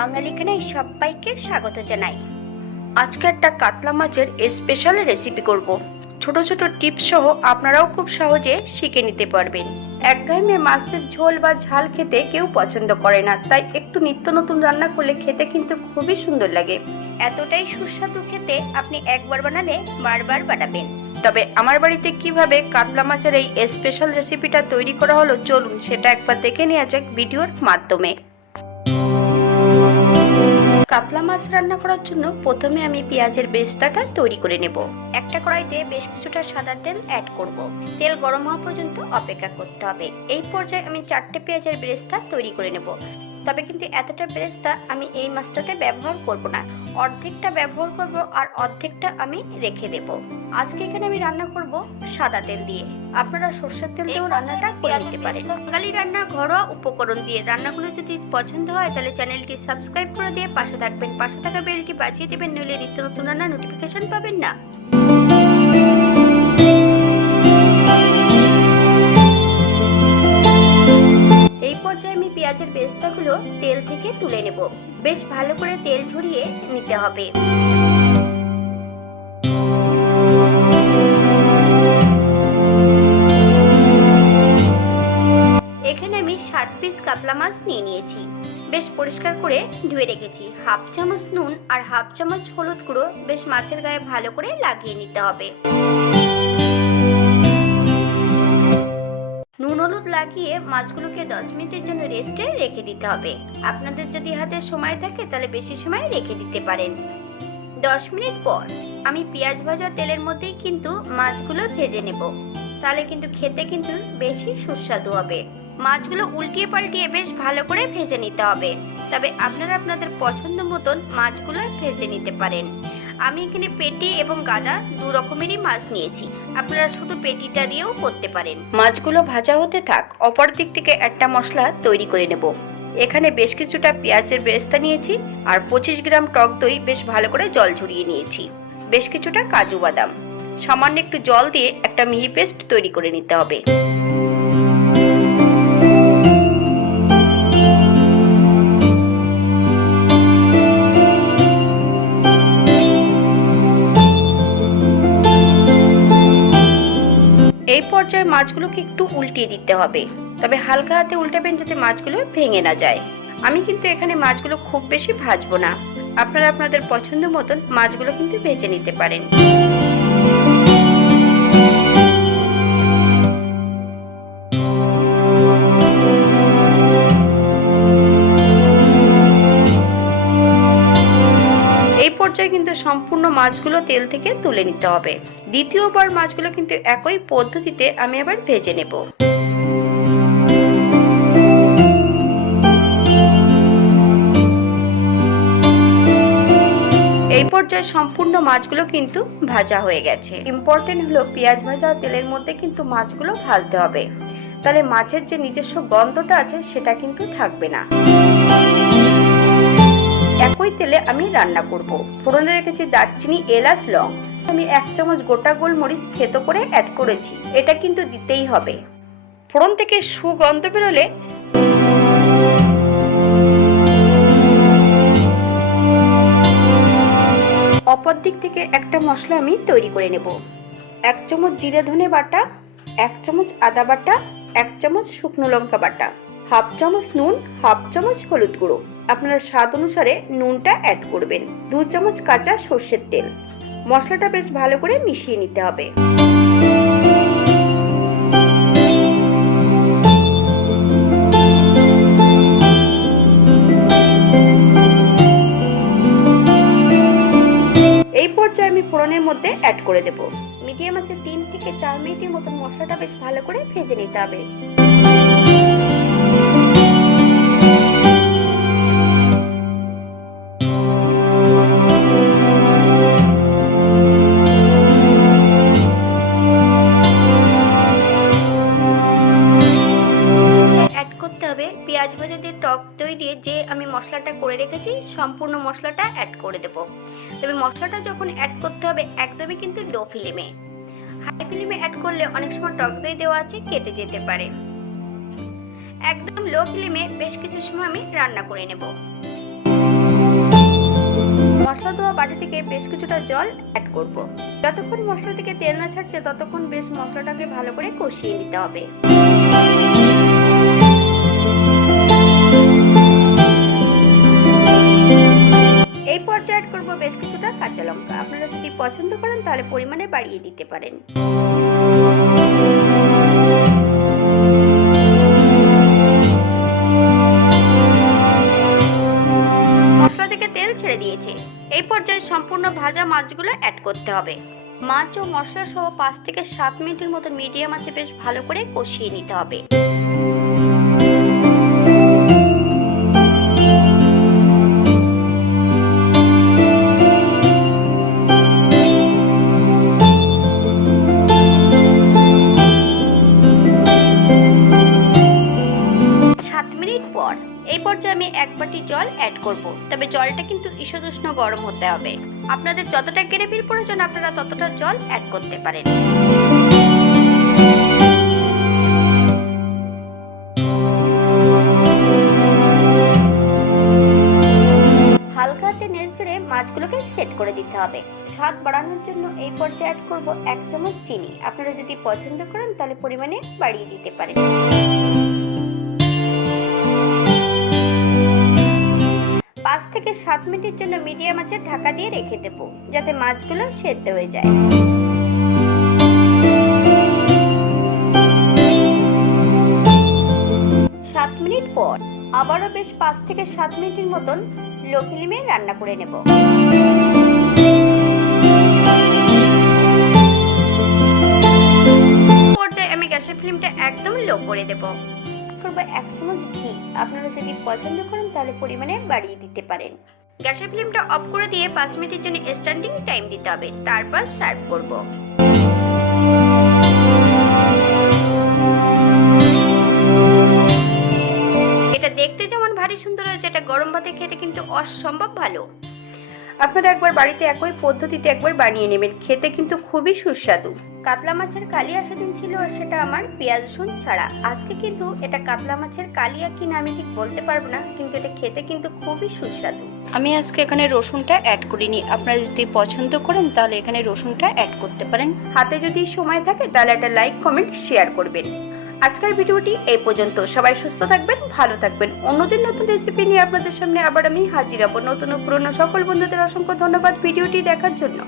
বাঙালি খানায় সবাইকে স্বাগত জানাই। আজকে একটা কাতলা মাছের স্পেশাল রেসিপি করব। ছোট ছোট টিপস সহ আপনারাও খুব সহজে শিখে নিতে পারবেন। একঘেয়েমি মাছের ঝোল বা ঝাল খেতে কেউ পছন্দ করে না, তাই একটু নিত্য নতুন রান্না করলে খেতে কিন্তু খুবই সুন্দর লাগে। এতটাই সুস্বাদু খেতে আপনি একবার বানালে বারবার বানাবেন। তবে আমার বাড়িতে কিভাবে কাতলা মাছের এই স্পেশাল রেসিপিটা তৈরি করা হলো, চলুন সেটা একবার দেখে নেওয়া যাক ভিডিওর মাধ্যমে। কাতলা মাছ রান্না করার জন্য প্রথমে আমি পেঁয়াজের বেরেস্তাটা তৈরি করে নেব। একটা কড়াইতে বেশ কিছুটা সাদা তেল অ্যাড করব। তেল গরম হওয়া পর্যন্ত অপেক্ষা করতে হবে। এই পর্যায়ে আমি 4টে পেঁয়াজের বেরেস্তা তৈরি করে নেব। তবে কিন্তু এতটা বেরেস্তা আমি এই মাছটাতে ব্যবহার করব না, অর্ধেকটা ব্যবহার করব আর অর্ধেকটা আমি রেখে দেব। আজকে এখানে আমি রান্না করব সাদা তেল দিয়ে। আপনারা সরষের তেল দিয়েও রান্নাটা করে নিতে পারেন। বাঙালি রান্না ঘরোয়া উপকরণ দিয়ে। রান্নাগুলো যদি পছন্দ হয় তাহলে চ্যানেলটি সাবস্ক্রাইব করে দিয়ে পাশে থাকবেন। পাশে থাকা বেলটি বাজিয়ে দেবেন, নইলে নিত্য নতুন রান্না নোটিফিকেশন পাবেন না। এই পর্যায়ে আমি পেঁয়াজের বেরেস্তাগুলো তেল থেকে তুলে নেব। বেশ ভালো করে তেল ঝরিয়ে নিতে হবে। এখানে আমি 7 পিস কাতলা মাছ নিয়ে নিয়েছি। বেশ পরিষ্কার করে ধুয়ে রেখেছি। হাফ চামচ নুন আর হাফ চামচ হলুদ গুঁড়ো বেশ মাছের গায়ে ভালো করে লাগিয়ে নিতে হবে। নুন হলুদ লাগিয়ে মাছগুলোকে 10 মিনিটের জন্য রেস্টে রেখে দিতে হবে। আপনাদের যদি হাতে সময় থাকে তাহলে বেশি সময় রেখে দিতে পারেন। 10 মিনিট পর আমি পেঁয়াজ ভাজা তেলের মধ্যেই কিন্তু মাছগুলো ভেজে নেব। তাহলে কিন্তু খেতে কিন্তু বেশি সুস্বাদু হবে। মাছগুলো উল্টিয়ে পাল্টিয়ে বেশ ভালো করে ভেজে নিতে হবে। তবে আপনারা আপনাদের পছন্দ মতন মাছগুলো ভেজে নিতে পারেন। আমি এখানে পেটি এবং গাদা দু রকমেরই মাছ নিয়েছি। আপনারা শুধু পেটিটা দিয়েও করতে পারেন। মাছগুলো ভাজা হতে থাক, অপর দিক থেকে একটা মশলা তৈরি করে নেব। এখানে বেশ কিছুটা পেঁয়াজের বেরেস্তা নিয়েছি আর 25 গ্রাম টক দই বেশ ভালো করে জল ঝরিয়ে নিয়েছি। বেশ কিছুটা কাজু বাদাম, সামান্য একটু জল দিয়ে একটা মিহি পেস্ট তৈরি করে নিতে হবে। এই পর্যায়ে মাছগুলোকে একটু উল্টিয়ে দিতে হবে। তবে হালকা হাতে উল্টাবেন যাতে মাছগুলো ভেঙে না যায়। আমি কিন্তু এখানে মাছগুলো খুব বেশি ভাজবো না। আপনারা আপনাদের পছন্দ মতন মাছগুলো কিন্তু ভেজে নিতে পারেন। এই পর্যায়ে কিন্তু সম্পূর্ণ মাছগুলো তেল থেকে তুলে নিতে হবে। দ্বিতীয়বার মাছগুলো কিন্তু একই পদ্ধতিতে আমি আবার ভেজে নেব। এই পর্যায়ে সম্পূর্ণ মাছগুলো কিন্তু ভাজা হয়ে গেছে। ইম্পর্টেন্ট হলো পেঁয়াজ ভাজা তেলের মধ্যে কিন্তু মাছগুলো ভাজতে হবে, তাহলে মাছের যে নিজস্ব গন্ধটা আছে সেটা কিন্তু থাকবে না। একই তেলে আমি রান্না করব। ফোড়নে রেখেছি দারচিনি, এলাচ, লং। আমি 1 চামচ গোটা গোলমরিচ থেতো করে অ্যাড করেছি। এটা কিন্তু দিতেই হবে। ফোড়ন থেকে সুগন্ধ বেরোলে অপর দিক থেকে একটা মশলা আমি তৈরি করে নেব। 1 চামচ জিরে ধনে বাটা, 1 চামচ আদা বাটা, 1 চামচ শুকনো লঙ্কা বাটা, হাফ চামচ নুন, হাফ চামচ হলুদ গুঁড়ো। আপনারা স্বাদ অনুসারে নুনটা অ্যাড করবেন। 2 চামচ কাঁচা সর্ষের তেল। মশলাটা বেশ ভালো করে মিশিয়ে নিতে হবে। এই পর্যায়ে আমি ফোড়নের মধ্যে অ্যাড করে দেব। মিডিয়াম আছে 3 থেকে 4 মিনিটের মতো মশলাটা বেশ ভালো করে ভেজে নিতে হবে। পেঁয়াজ ভাজা দিয়ে টক দই দিয়ে যে আমি মশলাটা করে রেখেছি সম্পূর্ণ মশলাটা অ্যাড করে দেব। তবে মশলাটা যখন অ্যাড করতে হবে একদমই কিন্তু লো ফ্লেমে। হাই ফ্লেমে অ্যাড করলে অনেক সময় টক দই দেওয়া আছে কেটে যেতে পারে। একদম লো ফ্লেমে বেশ কিছু সময় আমি রান্না করে নেব। মশলা ধোয়া বাটি থেকে বেশ কিছুটা জল অ্যাড করব। যতক্ষণ মশলা থেকে তেল না ছাড়ছে ততক্ষণ বেশ মশলাটাকে ভালো করে কষিয়ে নিতে হবে। এই পর্যায়ে অ্যাড করব বেশ কিছুটা কাঁচা লঙ্কা। আপনারা যদি পছন্দ করেন তাহলে পরিমাণে বাড়িয়ে দিতে পারেন। মশলা থেকে তেল ছেড়ে দিয়েছে। এই পর্যায়ে সম্পূর্ণ ভাজা মাছগুলো অ্যাড করতে হবে। মাছ ও মশলা সহ 5 থেকে 7 মিনিটের মতো মিডিয়াম আঁচে বেশ ভালো করে কষিয়ে নিতে হবে। এই পর্যায়ে আমি 1 বাটি জল অ্যাড করব। তবে জলটা কিন্তু ঈষদুষ্ণ গরম হতে হবে। আপনাদের যতটা গ্রেভির প্রয়োজন আপনারা ততটা জল অ্যাড করতে পারেন। হালকা হাতে নেড়েচেড়ে মাছগুলোকে সেট করে দিতে হবে। স্বাদ বাড়ানোর জন্য এই পর্যায়ে অ্যাড করব 1 চামচ চিনি। আপনারা যদি পছন্দ করেন তাহলে পরিমাণে বাড়িয়ে দিতে পারেন। 5 থেকে 7 মিনিটের জন্য মিডিয়াম আঁচে ঢাকা দিয়ে রেখে দেব, যাতে মাছগুলো সেদ্ধ হয়ে যায়। 7 মিনিট পর আবারও বেশ 5 থেকে 7 মিনিটের মতন লো ফ্লেমে রান্না করে নেব। পর্যায়ে আমি গ্যাসের ফ্লেমটা একদম লো করে দেব। 1 চামচ ঘি। আপনারা যদি পছন্দ করেন তাহলে পরিমাণে বাড়িয়ে দিতে পারেন। গ্যাসের ফ্লেমটা অফ করে দিয়ে 5 মিনিটের জন্য স্ট্যান্ডিং টাইম দিতে হবে। তারপর সার্ভ করব। এটা দেখতে যেমন ভারী সুন্দর হয়েছে, এটা গরম ভাতে খেতে কিন্তু অসম্ভব ভালো। আপনারা একবার বাড়িতে একই পদ্ধতিতে একবার বানিয়ে নেবেন, খেতে কিন্তু খুবই সুস্বাদু। কাতলা মাছের কালিয়া সেদিন ছিল, সেটা আমার পেঁয়াজ রসুন ছাড়া। আজকে কিন্তু এটা কাতলা মাছের কালিয়া কিনা আমি ঠিক বলতে পারবো না, কিন্তু এটা খেতে কিন্তু খুবই সুস্বাদু। আমি আজকে এখানে রসুনটা অ্যাড করিনি। আপনারা যদি পছন্দ করেন তাহলে এখানে রসুনটা অ্যাড করতে পারেন। হাতে যদি সময় থাকে তাহলে একটা লাইক কমেন্ট শেয়ার করবেন। আজকের ভিডিওটি এই পর্যন্ত। সবাই সুস্থ থাকবেন, ভালো থাকবেন। অন্যদিন নতুন রেসিপি নিয়ে আপনাদের সামনে আবার আমি হাজির হব। নতুন ও পুরনো সকল বন্ধুদের অসংখ্য ধন্যবাদ ভিডিওটি দেখার জন্য।